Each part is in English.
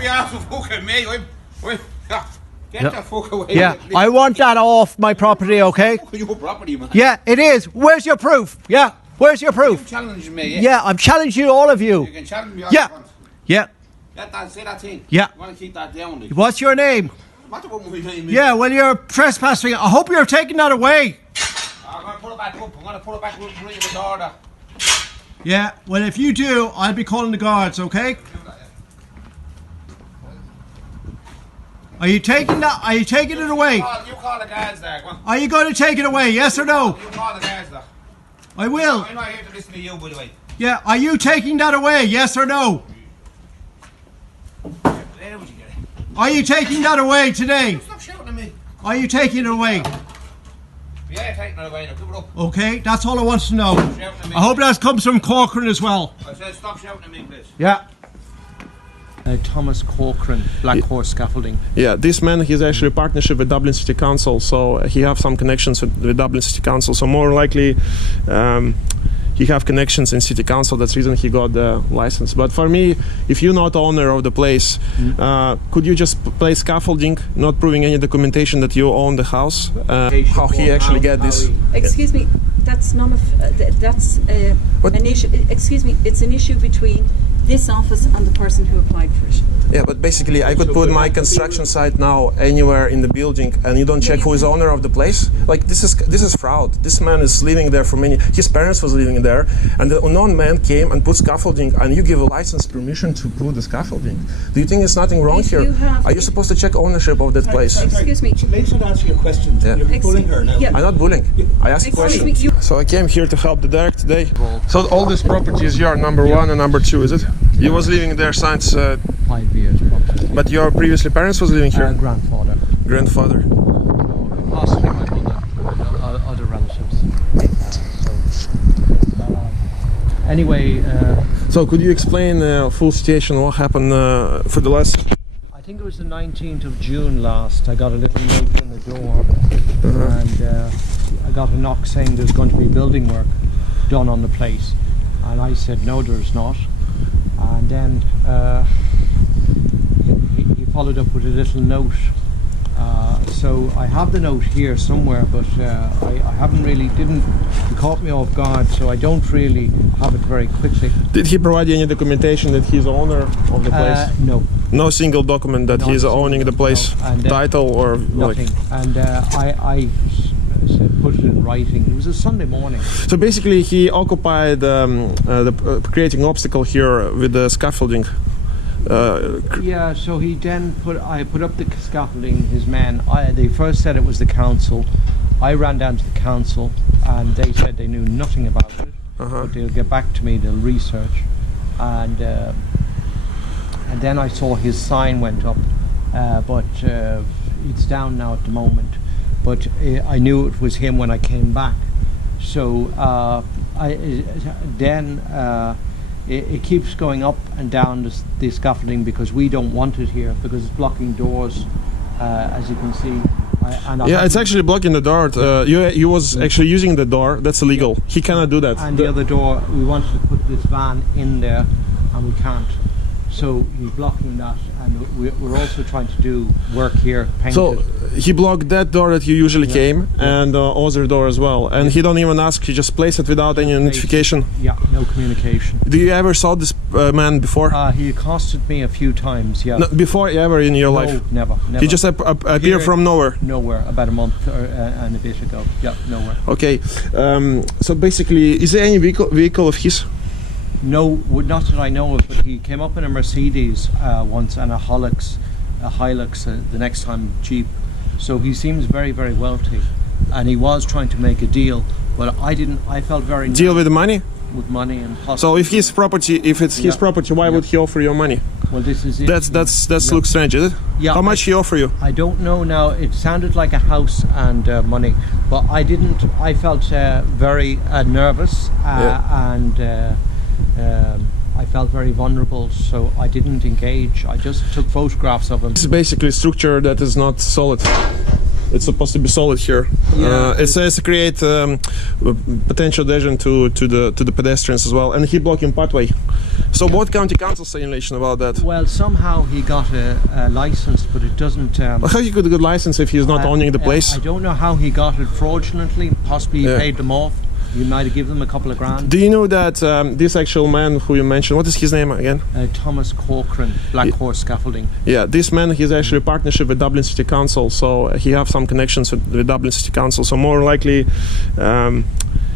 be asked for fucking me. Get the fuck away. Yeah, I want that off my property, okay? Your property, man. Yeah, it is. Where's your proof? Yeah, where's your proof? You challenging me, yeah? Yeah, I'm challenging all of you. You can challenge me all Yeah. you want. Yeah. Say that thing. Yeah. You want to keep that down, like. What's your name? What about my name? Yeah, well, you're trespassing. I hope you're taking that away. I'm going to put it back up. I'm going to put it back up and bring the door there. Yeah, well, if you do, I'll be calling the guards, okay? Are you taking that? Are you taking it away? You call the guards there. Go on. Are you going to take it away? Yes or no? You call the guards there. I will. I'm not here to listen to you, by the way. Yeah, are you taking that away? Yes or no? There would you get it. Are you taking that away today? Stop shouting at me. Are you taking it away? Yeah, taking it away now. Give it up. Okay, that's all I want to know. Stop shouting at me. I hope that comes from Corcoran as well. I said stop shouting at me, please. Yeah. Thomas Corcoran, BLACKHORSE Scaffolding. Yeah, this man, he's actually a partnership with Dublin City Council, so he have some connections with Dublin City Council, so more likely he have connections in City Council. That's the reason he got the license. But for me, if you're not owner of the place, could you just place scaffolding, not proving any documentation that you own the house? How he actually get this? Excuse me, that's none of that's an issue. Excuse me, it's an issue between this office and the person who applied for it. Yeah, but basically I could put my construction site now anywhere in the building, and you don't check who is owner of the place. Like this is fraud. This man is living there for his parents was living there, and the unknown man came and put scaffolding, and you give a license permission to put the scaffolding. Do you think there's nothing wrong here? Are you supposed to check ownership of that place? Excuse me. Ladies should answer your questions. Yeah. You're bullying her now. Yeah. I'm not bullying. I asked a question. Me, So I came here to help the Derek today. So all this property is your number 1 and number 2, is it? You was living there since 5 years probably. but your previously parents was living here? Grandfather. Grandfather. Possibly my mother, other relatives. Anyway, So could you explain full situation, what happened for the last... I think it was the 19th of June last, I got a little note on the door, and I got a knock saying there's going to be building work done on the place, and I said no, there's not. And then he followed up with a little note. So I have the note here somewhere, but I haven't really, it caught me off guard, so I don't really have it very quickly. Did he provide you any documentation that he's owner of the place? No. No single document that he's owning the place? No. And, title or... Nothing. Like... And I said put it in writing. It was a Sunday morning. So basically he occupied creating obstacle here with the scaffolding. Yeah, so he then I put up the scaffolding, his men. They first said it was the council. I ran down to the council and they said they knew nothing about it. But they'll get back to me, they'll research. And then I saw his sign went up, but it's down now at the moment. But I knew it was him when I came back. So it keeps going up and down the scaffolding because we don't want it here because it's blocking doors, as you can see. Yeah, it's actually blocking the door. You was actually using the door. That's illegal. Yeah. He cannot do that. And the other door, we wanted to put this van in there, and we can't. So he's blocking that, and we're also trying to do work here, painted. So he blocked that door that you usually came, and other door as well. And he don't even ask. He just placed it without any notification. Yeah, no communication. Do you ever saw this man before? He accosted me a few times. Yeah. No, before ever in your life? Never. He just appeared from nowhere. Nowhere. About a month and a bit ago. Yeah, nowhere. Okay. So basically, is there any vehicle of his? No, not that I know of, but he came up in a Mercedes once and a Hilux, the next time Jeep. So he seems very, very wealthy, and he was trying to make a deal, but I felt very... Deal with the money? With money and possibly... So if it's his property, why would he offer you money? Well, this is it. That's looks strange, is it? Yeah. How much he offer you? I don't know now. It sounded like a house and money, but I felt very nervous and... I felt very vulnerable, so I didn't engage. I just took photographs of him. It's basically a structure that is not solid. It's supposed to be solid here. It says create potential danger to the pedestrians as well, and he blocking pathway. So what county council say in relation about that? Well, somehow he got a license, but it doesn't. How he could get a license if he's not owning the place? I don't know how he got it fraudulently. Possibly he paid them off. You might have given them a couple of grand. Do you know that this actual man who you mentioned, what is his name again? Thomas Corcoran, BLACKHORSE Scaffolding. Yeah, this man, he's actually a partnership with Dublin City Council, so he have some connections with Dublin City Council. So more likely,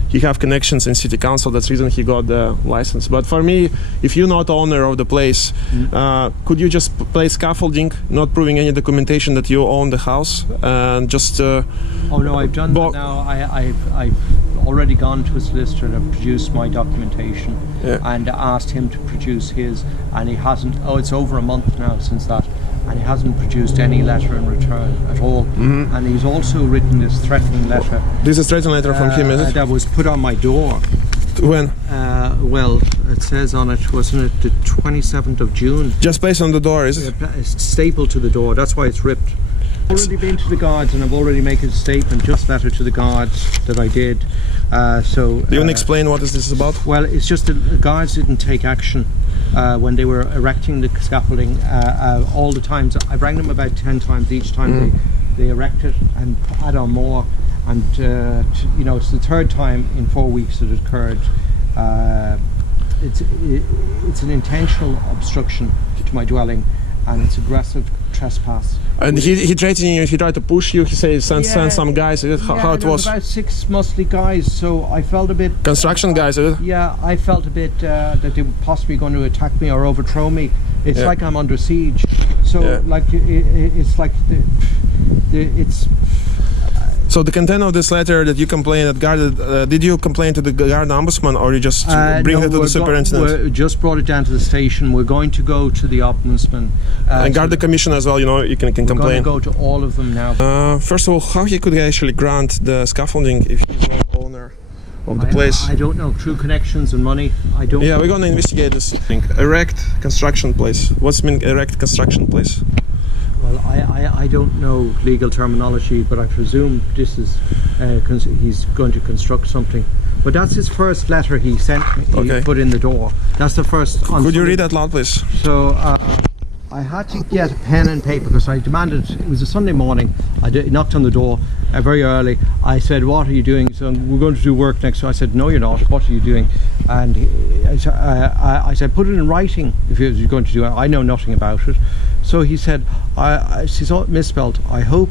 he have connections in City Council. That's the reason he got the license. But for me, if you're not owner of the place, could you just place scaffolding, not proving any documentation that you own the house, and just? Oh no, I've done that now. I've already gone to a solicitor and I've produced my documentation and asked him to produce his, and he hasn't. Oh, it's over a month now since that, and he hasn't produced any letter in return at all. And he's also written this threatening letter. This is a threatening letter from him, is it? That was put on my door. When? Well, it says on it, wasn't it the 27th of June? Just placed on the door, is it? It's stapled to the door. That's why it's ripped. I've already been to the guards and I've already made a statement, just letter to the guards that I did. So do you want to explain what is this about? Well, it's just that the guards didn't take action when they were erecting the scaffolding. All the times I rang them about 10 times each time they erect it and add on more. And you know, it's the third time in 4 weeks that it occurred. It's an intentional obstruction to my dwelling, and it's aggressive trespass. And he threatened you, he tried to push you, he says send some guys, is it? How it was? About 6 mostly guys, so I felt a bit... Construction guys, is it? Yeah, I felt a bit that they were possibly going to attack me or overthrow me. It's like I'm under siege. So like, it's like, it's... So the content of this letter that you complained at guard, did you complain to the guard ombudsman, or you just bring it to the superintendent? We just brought it down to the station. We're going to go to the ombudsman. And guard the commission as well, you know, you can complain. We're going to go to all of them now. First of all, how he could actually grant the scaffolding if he's not owner of the place? I don't know, through connections and money. I don't know. We're going to investigate this thing. Erect construction place. What's mean erect construction place? Well, I don't know legal terminology, but I presume this is he's going to construct something. But that's his first letter he sent me. He put in the door. That's the first. Could you read that loud, please? So I had to get a pen and paper because I demanded. It was a Sunday morning. I knocked on the door very early. I said, "What are you doing?" So we're going to do work next. So I said, "No, you're not. What are you doing?" And I said, "Put it in writing if you're going to do it. I know nothing about it." So he said, she's all misspelled. I hope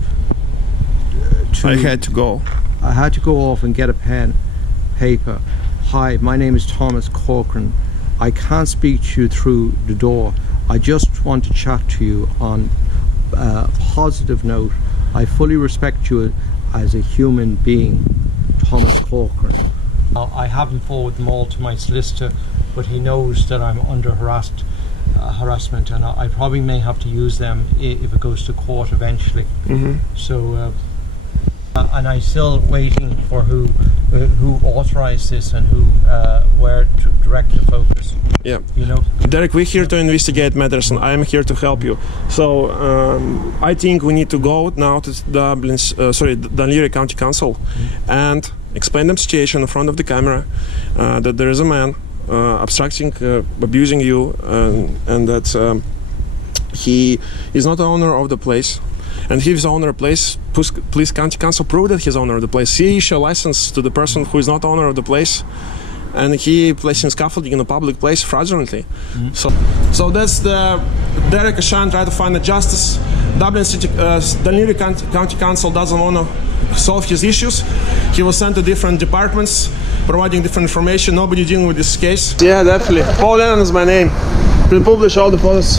I had to go. I had to go off and get a pen, paper. Hi, my name is Thomas Corcoran. I can't speak to you through the door. I just want to chat to you on a positive note. I fully respect you as a human being, Thomas Corcoran. I haven't forwarded them all to my solicitor, but he knows that I'm under harassment, and I probably may have to use them if it goes to court eventually. So and I'm still waiting for who authorized this and where to direct the focus. Yeah, you know, Derek, we're here to investigate matters, and I'm here to help you. So I think we need to go now to Dun County Council and explain the situation in front of the camera, that there is a man obstructing, abusing you, and that he is not the owner of the place. And if he's owner of the place, please County Council prove that he's owner of the place. He issue a license to the person who is not owner of the place, and he placing scaffolding in a public place fraudulently. So that's the Derek Ashan try to find the justice. Dublin City, Dun County Council doesn't want to solve his issues. He was sent to different departments, providing different information. Nobody dealing with this case. Yeah, definitely. Paul Lennon is my name. We'll publish all the posts.